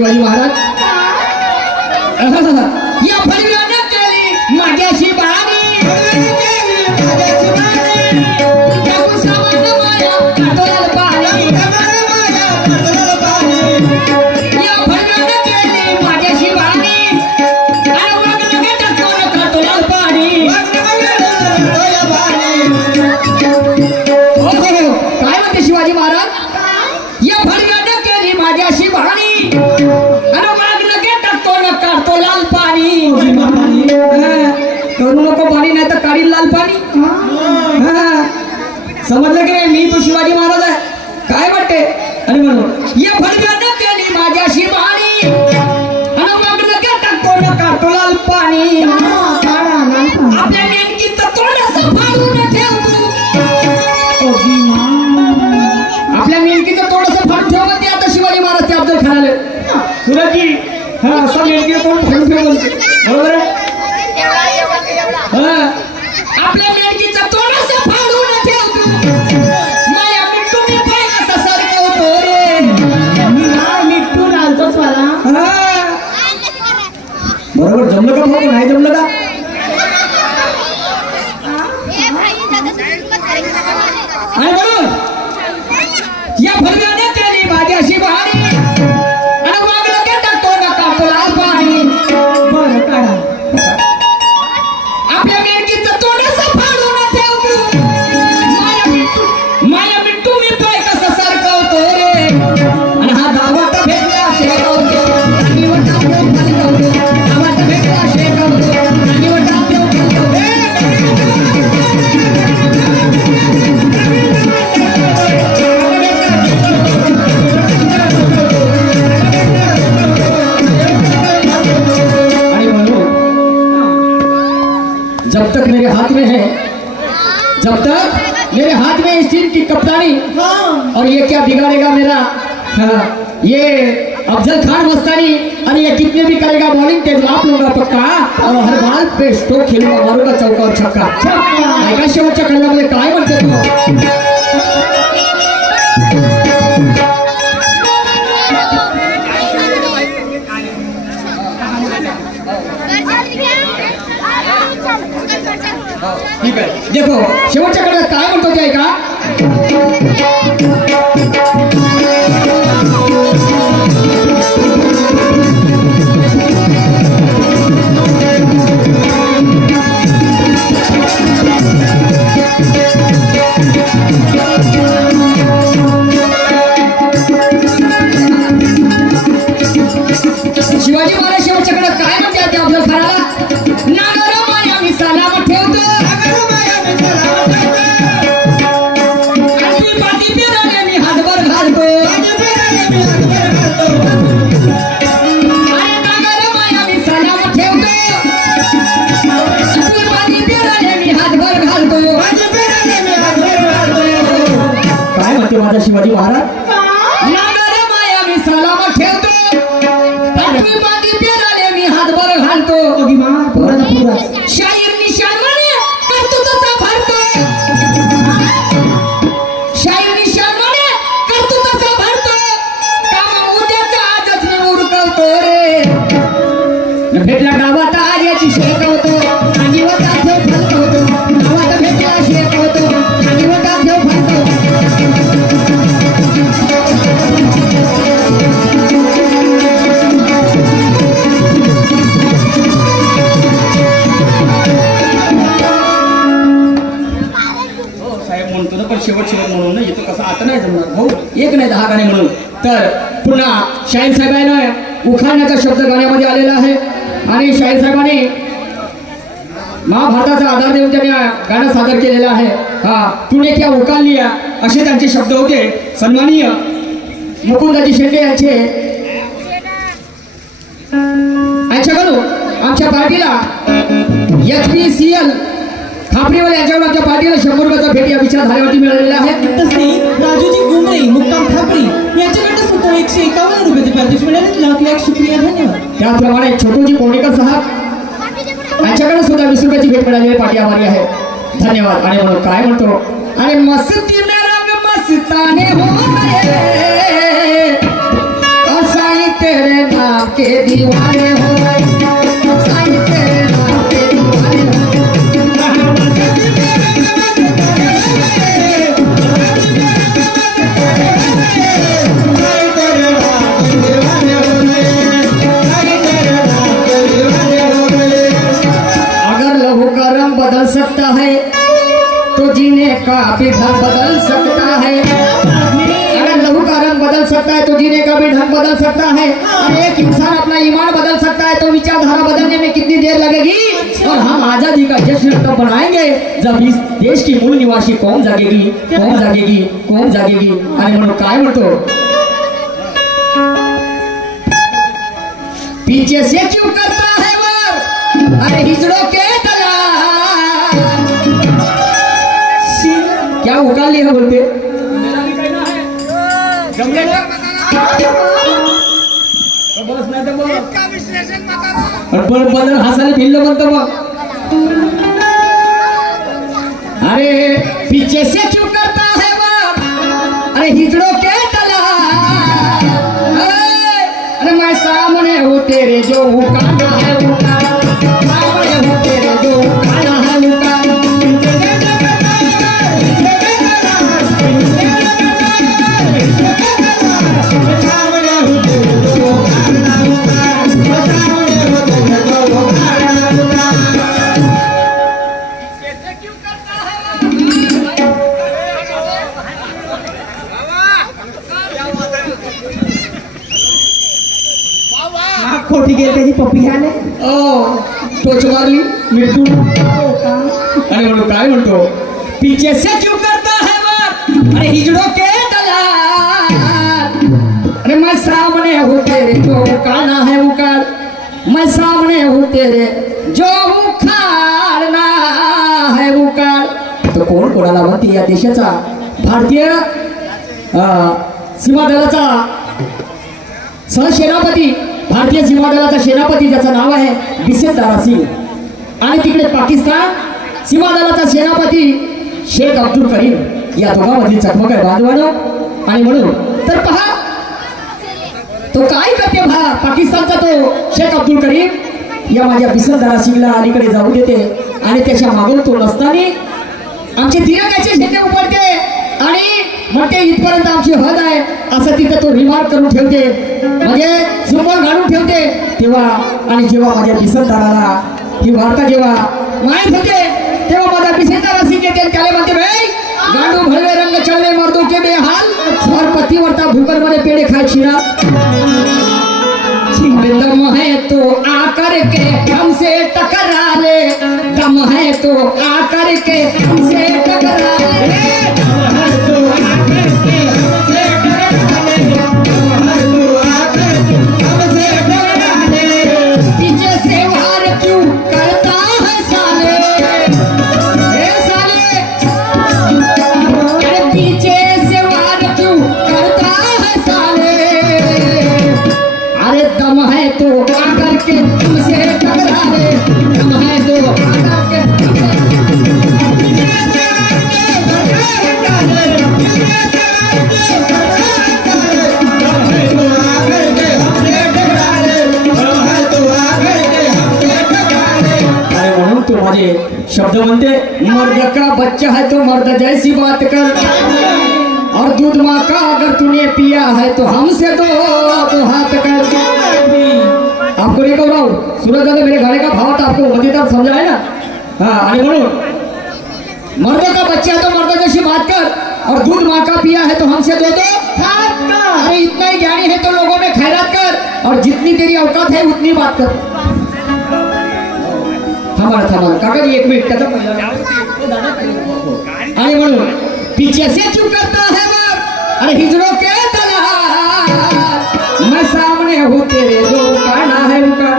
शिवाजी महाराज या फलव्यानं केली माझ्याशी बाणी टाकू सामान माया काटोलाल पाणी या फलव्यानं केली माझ्याशी बाणी आणि मग लगे टाकतो ना काटोलाल पाणी हो काय म्हणते शिवाजी महाराज या फलव्यानं केली माझ्याशी बाणी आणि मग लगे टाकतो ना काढतो लाल पाणी करू नको पाणी नाही तर काढील लाल पाणी समजलं की नाही मी तो शिवाजी महाराज आहे काय वाटते आणि म्हणून या फलव्यानं केली माझ्याशी बाणी आणि मग लगे टाकतो ना काढतो लाल पाणी आपल्या नेमकीचं तोंड फाडून ठेवतो आपल्या मेलकीचं थोडंसं फाडून ठेव म्हणते आता शिवाजी महाराज ते अफजल खानाले सुरजी हा असं मेलकीचं तोंड फाडून ठेव म्हणते बरोबर आहे आपल्या मेलकीचं थोडंसं फाडून ठेवतो माया मिट्टू मी पाय कसं सरकवतो रे मिठ्ठू लालतोच मला बरोबर जमलं का भाऊ नाही जमलं का आणि बरोबर या फलव्याने केली माझ्याशी बाणी आणि मग लगे टाकतो ना काटोला पाणी बरं काढा आपल्या मेरकीचं तोंडच फाडून ठेवतो माया मिट्टू मी पाय कसं सरकवतो रे आणि हा दावात भेटला शेकवतो आणि वटात देव फलकवतो दावात भेटला शेकवतो आणि वटात देव फलकवतो जब तक मेरे हाथ में है जब तक मेरे हाथ में इस टीम की कप्तानी और ये क्या बिगाड़ेगा मेरा ये अफजल खान मस्तानी और ये कितने भी करेगा बॉलिंग तेज आप लूंगा पक्का और हर बाल पे स्ट्रोक खेलूंगा मारूंगा चौका और छक्का ऐका शेवटच्या खंडामध्ये काय म्हणते तू ठीक आहे देखो शेवटच्या कडे काय म्हणतो ते ऐका शिवाजी महाराज शेवटच्या कडे काय म्हणते ते अफजल खानाला नागर माया मी सलाम ठेवतो आणि पाठी पिराने मी हातभर घालतो आणि नागर माया मी सलाम ठेवतो आणि पाठी पिराने मी हातभर घालतो काय म्हणते माझा शिवाजी महाराज नागर माया मी सलाम ठेवतो आणि पाठी पिराने मी हातभर घालतो शाहीर निशान म्हणे करतो तसा भरतो शाहीर निशान म्हणे करतो तसा भरतो काम उद्याचा आजच मी उरकवतो रे भेटला गावात आज याची शेकवतो आणि वटा ठेव फलकवतो गावात भेटला शेकवतो आणि वटा ठेव फलकवतो शेवट म्हणून येतो कसं आता नाही जमणार भाऊ एक नाही 10 गाणे म्हणून तर पुन्हा शाहीर साहेबांना उखाण्याचा शब्द गाण्यामध्ये आलेला आहे आणि शाहीर साहेबांनी महाभारताचा आधार देऊन त्यांनी गाणं सादर केलेलं आहे हा तूने क्या उखाण लिया असे त्यांचे शब्द होते सन्माननीय मुकुंदाजी शेंडे यांच्याकडून आमच्या पार्टीला HPCL खापरीवाले यांच्याकडून आमच्या पार्टीला 100 रुपयाचा भेट या विचारधारेवरती मिळालेला आहे तसे राजूजी गुमरे मुक्काम खापरी यांच्याकडे सुद्धा 151 रुपयाचे पारितोषिक मिळाले लाख लाख शुक्रिया धन्यवाद त्याचप्रमाणे छोटूजी पोणेकर साहेब यांच्याकडे सुद्धा 20 रुपयाची भेट मिळालेली पार्टी आभारी आहे धन्यवाद आणि म्हणून काय म्हणतो अरे मस्ती में रंग मस्ताने हो गए असाई तेरे तेरे नाम के दीवाने हो गए, साईं तेरे नाम के दीवाने हो गए। अगर लहू का रंग बदल सकता है तो जीने का भी ढंग बदल सकता है। अगर लहू का रंग बदल सकता है तो जीने का भी ढंग बदल सकता है। और एक इंसान अपना ईमान बदल सकता है तो विचारधारा बदलने में कितनी देर लगेगी। और हम आजादी का जश्न तब मनाएंगे जब इस देश की मूल निवासी कौम जागेगी, कौम जागेगी, कौम जागेगी। अरे मनो काय म्हणतो, पीछे से क्यों करता है वार, अरे हिजड़ों के दलाल। क्या उकाल लिया बोलते, बदल हसायला भिल्ल म्हणतो मग। अरे पीछे से क्यों करता है वार, अरे हिजड़ों के दलाल। अरे मैं सामने हूँ तेरे जो उकाना है उकाना, सामने हूँ तेरे जो उकाना है उकाना। खोटी गेल त्याची पप्पी घ्याले टोच मारली मिठू। अरे म्हणतो काय म्हणतो, पीछे से क्यों करता है वार, अरे हिजड़ों के दलाल। अरे मैं सामने हूँ तेरे जो उकाना है उकार, मैं सामने हूँ तेरे जो उखाड़ना है उकार। तो कोण कोणाला म्हणते या देशाचा भारतीय सीमा दलाचा सहसेनापती, भारतीय सीमा दलाचा सेनापती ज्याचं नाव आहे बिसेत दारा सिंग, आणि तिकडे पाकिस्तान सीमा दलाचा सेनापती शेख अब्दुल करीम। या दोघांमधील चकमक आहे बांधवानं। आणि म्हणून तर पहा तो काय करते पाकिस्तानचा तो शेख अब्दुल करीम या माझ्या बिसेत दारा सिंगला अलीकडे जाऊ देते आणि त्याच्या मागून तो नसताना आमचे तिरंगाचे झेंडे उभारते आणि म्हणते इथपर्यंत आमची हद आहे असं तिथे तो रिमार्क करून ठेवते, म्हणजे सिंबल घालून ठेवते। तेव्हा आणि जेव्हा माझ्या बिसरदाराला ही वार्ता जेव्हा माहीत होते तेव्हा माझा बिसरदारा सिंग येते, त्याला म्हणते भाई गांडू भरवे रंग चढवे मर्दों के बेहाल, और पतिव्रता भूकर मध्ये पेड़े खाए छिरा। दम है तो आकर के हमसे टकरा ले, दम है तो आकर के हमसे टकरा ले। पीछे से वार क्यों करता है साले, ए साले। अरे पीछे से वार क्यों करता है साले, अरे दम है तो आकर के हमसे टकरा ले, दम है तो आकर के शब्द बनते, मर्द का बच्चा है तो मर्द जैसी बात कर, और दूध माँ का अगर तूने पिया है तो हमसे दो हाथ कर। आपको नहीं कह रहा हूँ, सूरज दादा मेरे गाने का भाव था आपको मजेदार समझा है ना। हाँ अरे बोलो, मर्द का बच्चा है तो मर्द जैसी बात कर, और दूध माँ का पिया है तो हमसे दो हाथ कर। अरे इतना ही ज्ञानी है तो लोगों में खैरात कर, और जितनी तेरी औकात है उतनी बात कर। थांबा काका जी एक मिनिट त्याचा आणि म्हणून पीछे से क्यों करता है वार, अरे हिजड़ों के दलाल। मैं सामने हूँ तेरे जो उकाना है उकाना।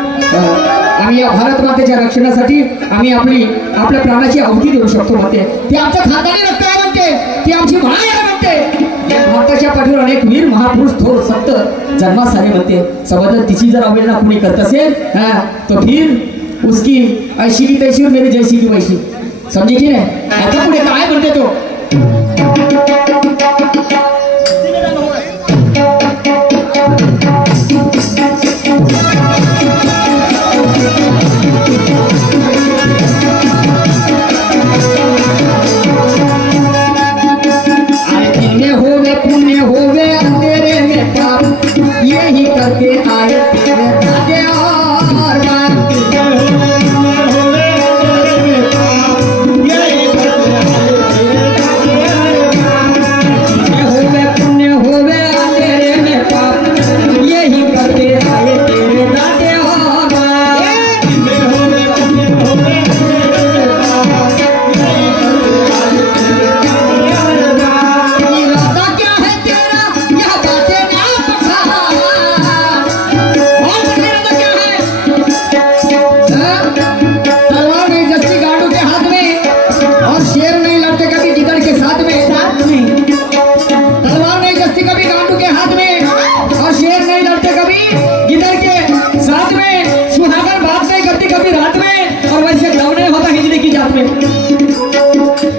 आम्ही या भारत मातेच्या रक्षणासाठी आम्ही आपल्या प्राणाची आहुती देऊ शकतो म्हणते, ते आमचं खानदानी रक्त आहे म्हणते, ती आमची माळ आहे म्हणते। भारताच्या पाठीवर अनेक वीर महापुरुष थोर संत जन्मास आले म्हणते। समजा तिची जर अवहेलना कोणी करत असेल तो फिर उसकी ऐशी की तैशी और मेरी जैसी की वैसी, समझे की नाही। आता पुढे काय म्हणते तो, रहती कभी गांडू के हाथ में, और शेर नहीं लड़ते कभी गिदड़ के साथ में, सुहागन बात नहीं करती कभी रात में, और वैसे गाँव नहीं होता हिजड़े की जात में।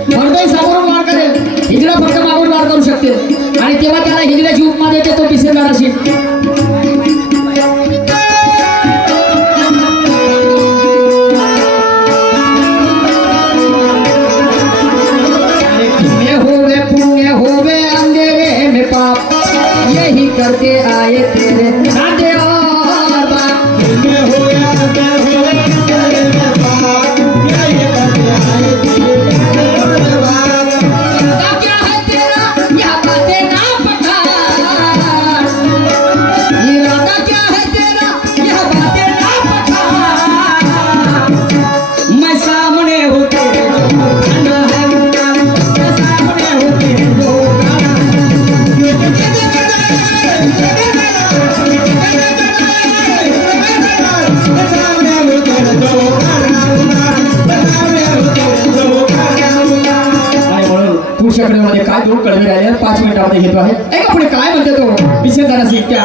मर्दही सामोरून वार करेल, हिजडा फक्त मागून वार करू शकते, आणि तेव्हा त्याला हिजड्याची उपमा देते तो पिसेदार अशी। यही करते आए तेरे दादे और बाप, क्या है तेरा यह बातें ना पता, इरादा क्या है तेरा यह बातें ना पता, मैं सामने हूँ तेरे जो खाना है, मैं सामने हूँ तेरे जो खाना है। पुरुषाकडे काय दोन कळवी राहिले 5 मिनिटांमध्ये घेतो आहे। ऐका पुढे काय म्हणते तो विषयदाराशी त्या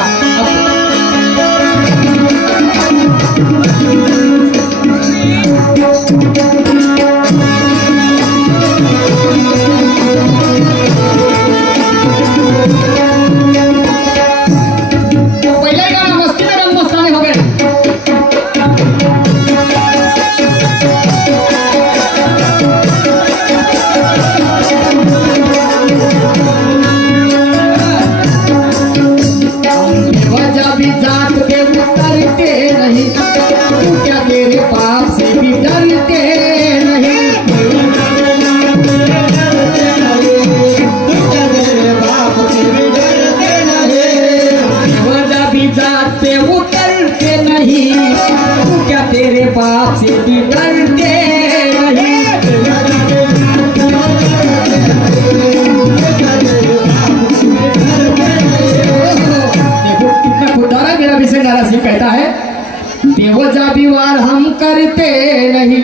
पहिले गाणं मस्तीला रंग मस्ताने हो गए। जात पे उतरते नहीं, तू क्या तेरे पाप से भी डरते नहीं, वजह भी जात पे उतरते नहीं, तू क्या तेरे पाप से भी डरते नहीं। मेरा विषयदारा सिंह कहता है बेवजह भी वार हम करते नहीं,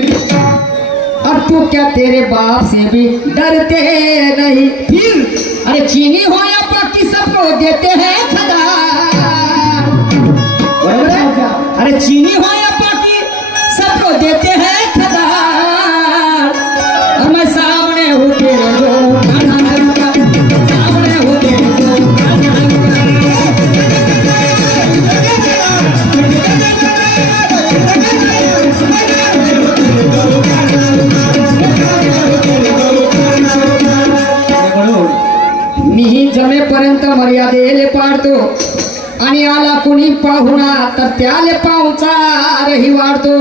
और तू क्या तेरे बाप से भी डरते नहीं। फिर अरे चीनी हो या बाकी सबको देते हैं खदा, अरे चीनी हो या बाकी सबको देते हैं खदा, और मैं सामने हूँ तेरे जो सामने हूँ तेरे जो मी जमेपर्यंत मर्यादेले पाडतो, आणि आला कुणी पाहुणा तर त्याले पाहुणचारही वाढतो।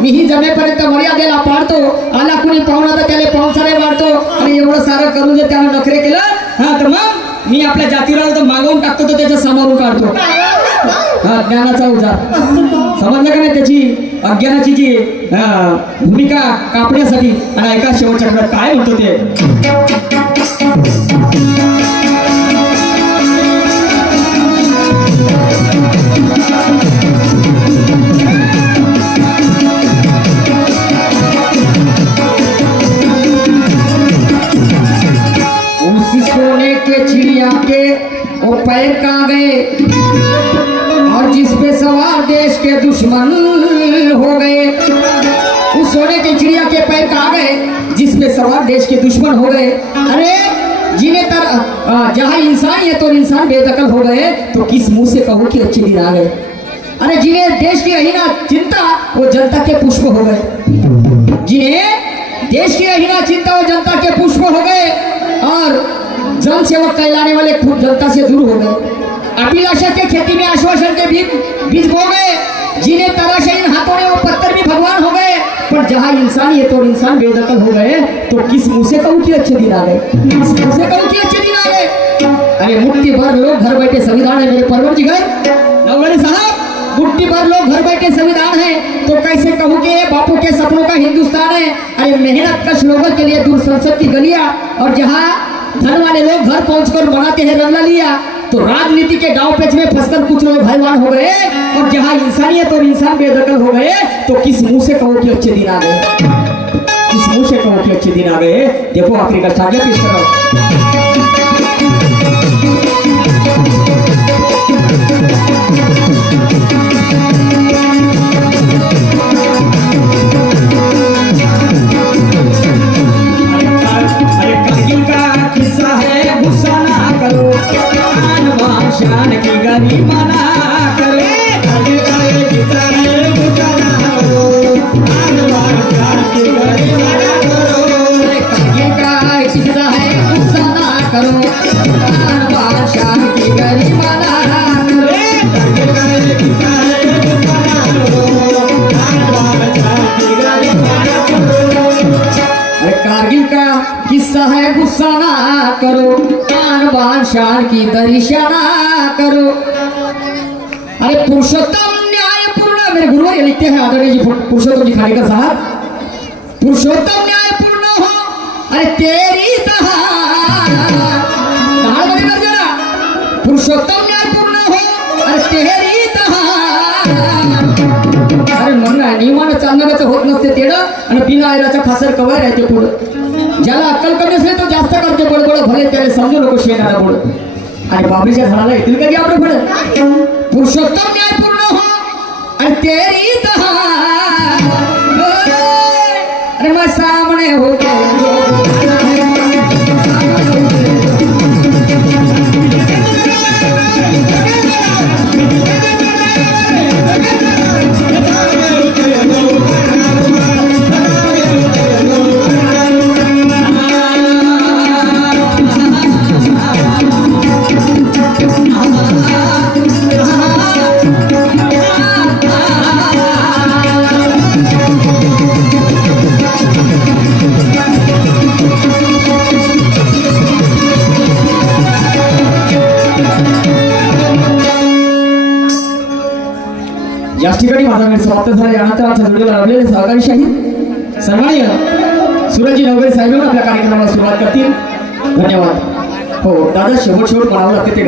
मीही जमेपर्यंत मर्यादेला पाडतो, आला कुणी पाहुणा तर त्याले पाहुणचारही वाढतो, आणि एवढं सारं करून जर त्यानं नखरे केलं हा तर मग मी आपल्या जातीला तर मागवून टाकतो, तर त्याच्या समोरून काढतो। हा ज्ञानाचा उजार समजलं का नाही, त्याची अज्ञानाची जी भूमिका कापण्यासाठी। आणि ऐका शेवटच्या काळात काय म्हणतो ते, उस सोने के चिड़िया के वो पैर कहाँ गए, और जिस पे सवार देश के दुश्मन हो गए। उस सोने के चिड़िया के पैर कहाँ गए जिस पे सवार देश के दुश्मन हो गए। अरे जिन्हें जहाँ इंसान है तो इंसान बेदखल हो गए, तो किस मुंह से कहूँ कि अच्छे दिन आ गए। अरे जिन्हें देश की रही ना चिंता वो जनता के पुष्प हो गए, जिन्हें देश की रही ना चिंता वो जनता के पुष्प हो गए, और जन सेवक कहलाने वाले खुद जनता से दूर हो गए। अभिलाषा के खेती में आश्वासन के बीज बो गए, जिन्हें तराशा इन हाथों ने वो पत्थर भी भगवान हो गए। पर जहाँ इंसान ये तो इंसान बेदखल हो गए, तो किस मुंह से कहूँ कि अच्छे दिन आ गए, किस मुंह से कहूँ कि अच्छे दिन आ गए। अरे मुट्ठी भर लोग घर बैठे संविधान है मेरे परवरदिगार नवलड़ी साहब, मुट्ठी भर लोग घर बैठे संविधान है, तो कैसे कहूँ कि बापू के सपनों का हिंदुस्तान है। अरे मेहनत कश लोगों के लिए दूर संसद की गलियां, और जहाँ धन वाले लोग घर पहुंचकर बनाते हैं रंगला लिया, तो राजनीति के दांव पेच में फंसकर कुछ लोग भयवान हो गए, और जहां इंसानियत और इंसान बेदखल हो गए, तो किस मुंह से कहो कि अच्छे दिन आ गए, किस मुंह से कहो कि अच्छे दिन आ गए। देखो आखिरी का पेश करो। शान की गरिमाना करो आगे का किस्सा है गुस्सा करो आन बान शान की गरिमाना करो आगे का किस्सा है गुस्सा ना करो आन बान शान की गरिमाना करो आगे का किस्सा है गुस्सा करो आन बान शान की गरिमाना करो अरे कारगिल का किस्सा है गुस्सा ना करो आन बान शान की दरिशाना करो। अरे पुरुषोत्तम न्यायपूर्ण मेरे गुरुवर ये लिखते हैं आदरणीय जी पुरुषोत्तम जी खानेकर साहब, पुरुषोत्तम न्यायपूर्ण हो अरे तेरी कहा बने जरा पुरुषोत्तम न्यायपूर्ण हो अरे तेरी अरे म्हणणं नियमानं चालणाऱ्याचं होत नसते तेडं आणि बिना ऐराचा खासर कवाय राहते पुढं ज्याला अक्कल कमी असले तो जास्त करते बडबड भले त्याला समजू नको शेणाला पुढं आणि बाबरीच्या झाडाला येतील कधी आपलं पुढं पुरुषोत्तम न्यायपूर्ण हो आणि तेरी अरे मग सामने होते याच ठिकाणी माझा वेळ समाप्त झाला. यानंतर आमच्या जोडीला लावलेले सहकारी शाहीर सन्माननीय सुरजी नवगरे साहेब आपल्या कार्यक्रमाला सुरुवात करतील. धन्यवाद. हो दादा शेवट म्हणावं लागते ते